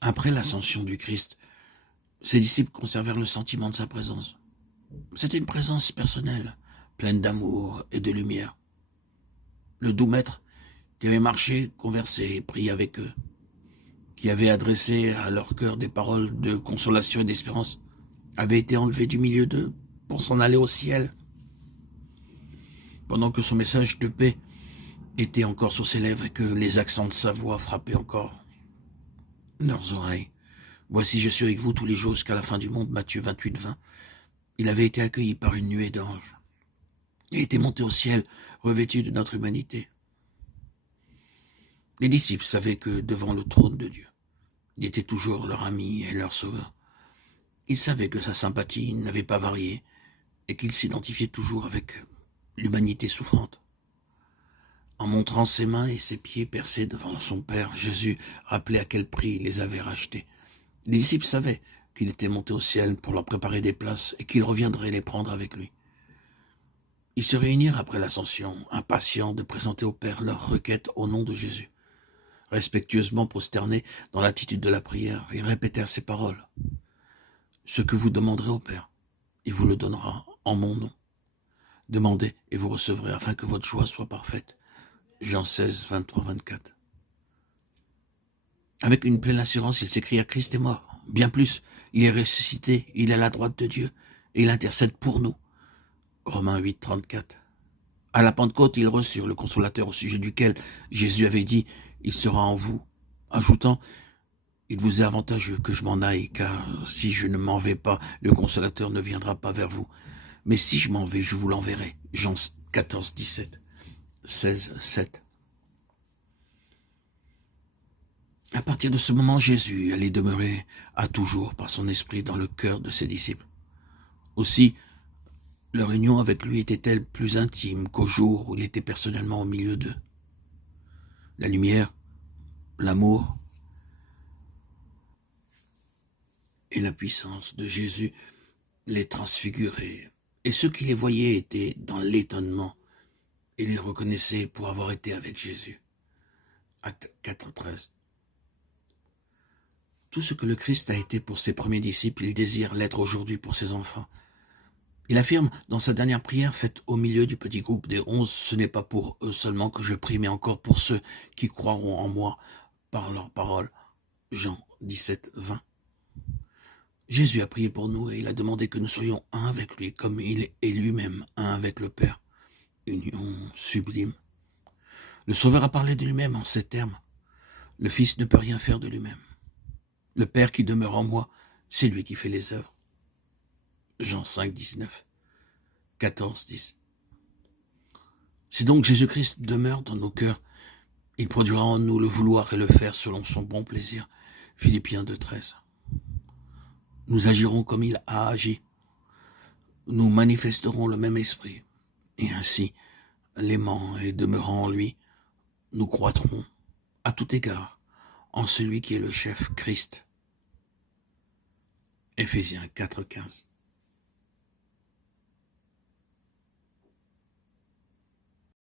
Après l'ascension du Christ, ses disciples conservèrent le sentiment de sa présence. C'était une présence personnelle, pleine d'amour et de lumière. Le doux maître qui avait marché, conversé et prié avec eux, qui avait adressé à leur cœur des paroles de consolation et d'espérance, avait été enlevé du milieu d'eux pour s'en aller au ciel, pendant que son message de paix était encore sur ses lèvres et que les accents de sa voix frappaient encore leurs oreilles. Voici, je suis avec vous tous les jours jusqu'à la fin du monde, Matthieu 28, 20. Il avait été accueilli par une nuée d'anges et était monté au ciel, revêtu de notre humanité. Les disciples savaient que devant le trône de Dieu, il était toujours leur ami et leur sauveur. Ils savaient que sa sympathie n'avait pas varié et qu'il s'identifiait toujours avec l'humanité souffrante. En montrant ses mains et ses pieds percés devant son Père, Jésus rappelait à quel prix il les avait rachetés. Les disciples savaient qu'il était monté au ciel pour leur préparer des places et qu'il reviendrait les prendre avec lui. Ils se réunirent après l'ascension, impatients de présenter au Père leurs requêtes au nom de Jésus. Respectueusement prosternés dans l'attitude de la prière, ils répétèrent ces paroles. « Ce que vous demanderez au Père, il vous le donnera en mon nom. Demandez et vous recevrez afin que votre joie soit parfaite. » Jean 16, 23, 24. Avec une pleine assurance, il s'écria « Christ est mort. Bien plus, il est ressuscité, il est à la droite de Dieu et il intercède pour nous. » Romains 8, 34. À la Pentecôte, ils reçurent le Consolateur au sujet duquel Jésus avait dit « Il sera en vous », ajoutant « Il vous est avantageux que je m'en aille, car si je ne m'en vais pas, le Consolateur ne viendra pas vers vous. Mais si je m'en vais, je vous l'enverrai. » Jean 14, 17, 16, 7. À partir de ce moment, Jésus allait demeurer à toujours par son esprit dans le cœur de ses disciples. Aussi, leur union avec lui était-elle plus intime qu'au jour où il était personnellement au milieu d'eux. La lumière, l'amour et la puissance de Jésus les transfiguraient, et ceux qui les voyaient étaient dans l'étonnement et les reconnaissaient pour avoir été avec Jésus. Acte 4, 13. Tout ce que le Christ a été pour ses premiers disciples, il désire l'être aujourd'hui pour ses enfants. Il affirme dans sa dernière prière faite au milieu du petit groupe des 11, « Ce n'est pas pour eux seulement que je prie, mais encore pour ceux qui croiront en moi par leurs paroles. » Jean 17, 20. Jésus a prié pour nous et il a demandé que nous soyons un avec lui, comme il est lui-même un avec le Père. Union sublime. Le Sauveur a parlé de lui-même en ces termes. Le Fils ne peut rien faire de lui-même. Le Père qui demeure en moi, c'est lui qui fait les œuvres. Jean 5, 19, 14, 10. Si donc Jésus-Christ demeure dans nos cœurs, il produira en nous le vouloir et le faire selon son bon plaisir. Philippiens 2, 13. Nous agirons comme il a agi. Nous manifesterons le même esprit. Et ainsi, l'aimant et demeurant en lui, nous croîtrons à tout égard en celui qui est le chef, Christ. Éphésiens 4, 15.